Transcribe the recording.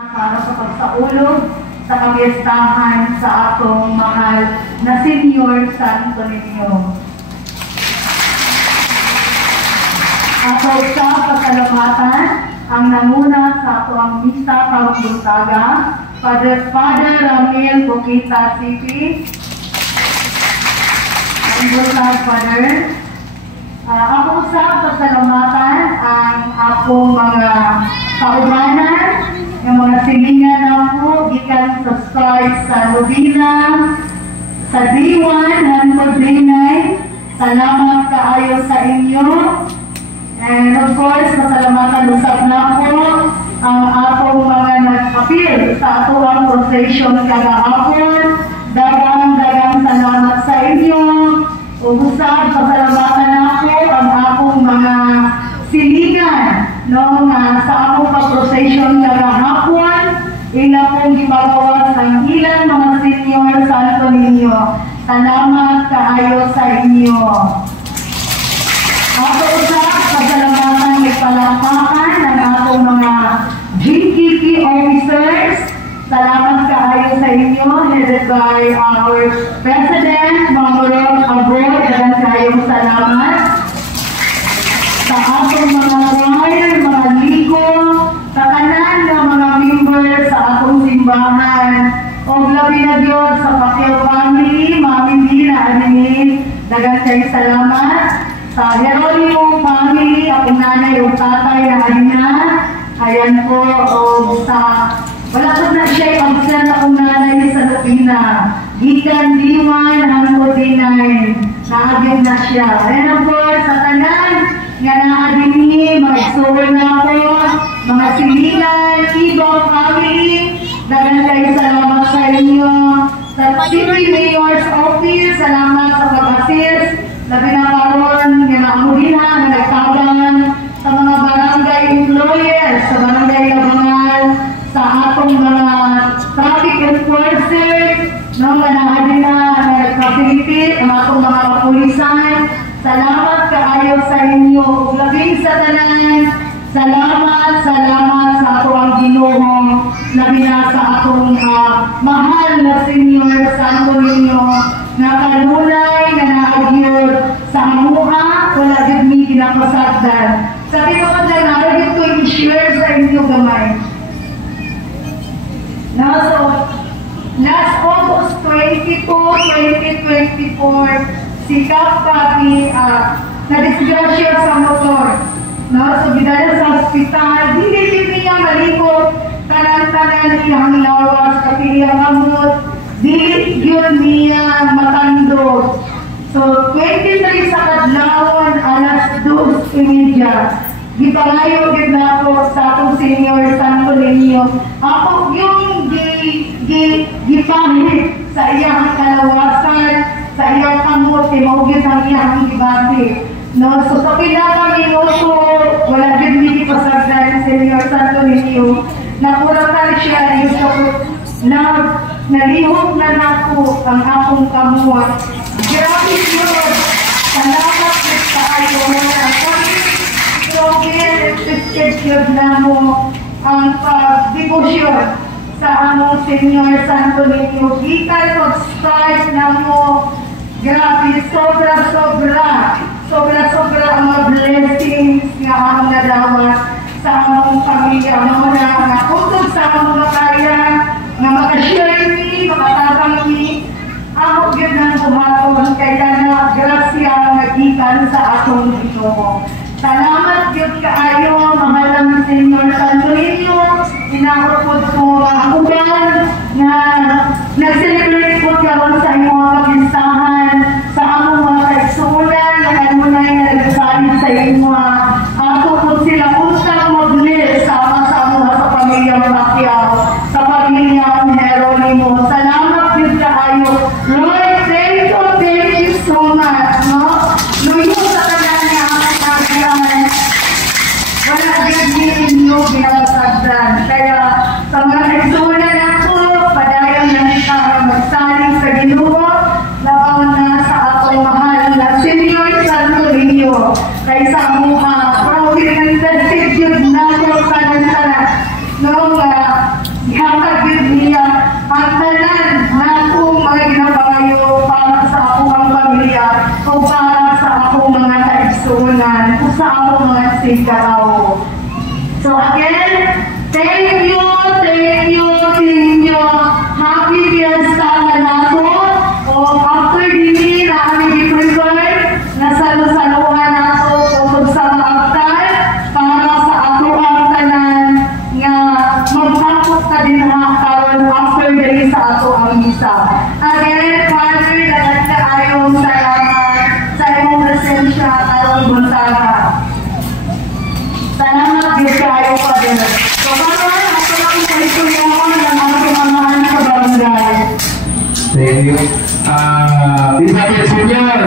Para sa pagsaulog sa kapistahan sa atong mahal na Senior Santo Niño. Ato sa pasalamatan ang nanguna sa ato ang misa karong buntaga, Father Ramil Bukita Sipi. Ang buntag, Father. Ako sa pasalamatan ang akong mga kaubanan, yung mga silingan na po, gikan sa start sa Lubina, sa D1, hanggang D9. Salamat kaayo sa inyo. And of course, pasalamatan usap na po ang atong mga nag-appeal sa atong procession kagahapon. Dagang salamat sa inyo. Usap, pasalamatan na po ang atong mga silingan, no, sa akong pag-procession kagahapon. Ila pong gipagawas ang ilang mga Senior Santo Niño. Salamat kaayo sa inyo. Ato sa pasalamatan may palakpakan ng atong mga GKP officers. Salamat kaayo sa inyo, headed by our President, mga Morong Abroad. Dagan kayong salamat. Sa atong mga choir, mga liko, sa kanan ng mga member sa atong simbahan, o labi na Diyos sa Pacquiao family, Mami Dina Adinin, dagan kayo salamat. Sa Jeronimo family, akong nanay o tatay na Adina, ayan po, o sa, wala ko na siya, absent akong nanay sa Lupina, gikan D1, hanggang D9, naagin na siya. Ayan po, sa tanan, nga naadini, mag-soul na po, mga silingan, ibang family, dagan kayo salamat sa inyo. Sa City Mayor's Office, salamat sa pag-assist, labi na karoon, nga naamulina, nga nagtaban, sa mga barangay employees, sa barangay Labangal, sa atong mga traffic enforcers, no, nga naadina, nga nag-facilitate, ang atong mga kapulisan. Salamat kaayo sa inyo. Labing sa tanan, salamat sa ato ang Ginoo. Labi na sa atong mahal na Senior Santo Niño na kanunay na naagyod sa amuha, wala din mi kinapasagdan. Sa tinuod lang naagid ko i-share sa inyo gamay. Last August 22, 2024, si Kap Papi na-disgrasya sa motor. No? So, bidala sa hospital. Hindi niya maliko. Tanan-tanan iyang lawas. Kasi iyang amot. Dili yun niya matandog. So, 23 sa kadlawon, alas 2:30. Gipangayo din na ako sa atong Senior Santo Niño. Ako yung gipahit sa iyang kalawasan, sa iyang kamot, timawagin ang iyang ibati. No? So, sa pinaka minuto, wala din hindi pasagdan Senior Santo Niño. Napuratan siya, nalihog na nako ang akong kamuat. Grabe yun! Salamat din tayo. Ang pag-assisted na mo ang pag-debosyon sa among Senior Santo Niño. Gikan pag-start na mo, grabe, sobra-sobra ang mga blessings nga among nadawat sa among pamilya. Mga nakutog sa among makaya, nga makashare ni, makatabang ni, among yun ng kumaton, kaya na grasya nga gikan sa atong Ginoo. Salamat yun kaayo, mahal ng Senior Santo Niño. Inakot ko ang uban na nag-celebrate po karon sa inyong mga kapistahan, sa among mga kaigsunan, na kanunay na nagsasalin sa inyo. Ako po sila usang mag-bless sama-sama sa pamilyang Pacquiao, sa pamilyang Jeronimo. Salamat yun kaayo. Lord, thank you so much. No? Luyo sa tanan niya ang kagyan. Wala din ninyo ginapasagdan. Kaya sa mga kaigsunan ako, padayon na magsaling sa Ginoo, labaw na sa atong mahal na Senior Santo Niño. Kaysa amuha, proud and blessed yun na ko tanan-tanan. No, Igataw. So again, thank you sa inyo. Happy Fiesta na nato. O after dini na kami i-prepare na salusaluhan nato tungkol sa maagtan para sa ato ang tanan nga magpapot na din karon after diri sa ato ang misa. Again, Father, dagat kaayong salamat sa imong presensya karong buntag. Salamat din kayo, Father. So, Father, ako lang sa istoryahan ng ating amahan sa barangay. Thank you. Di ba, Senior?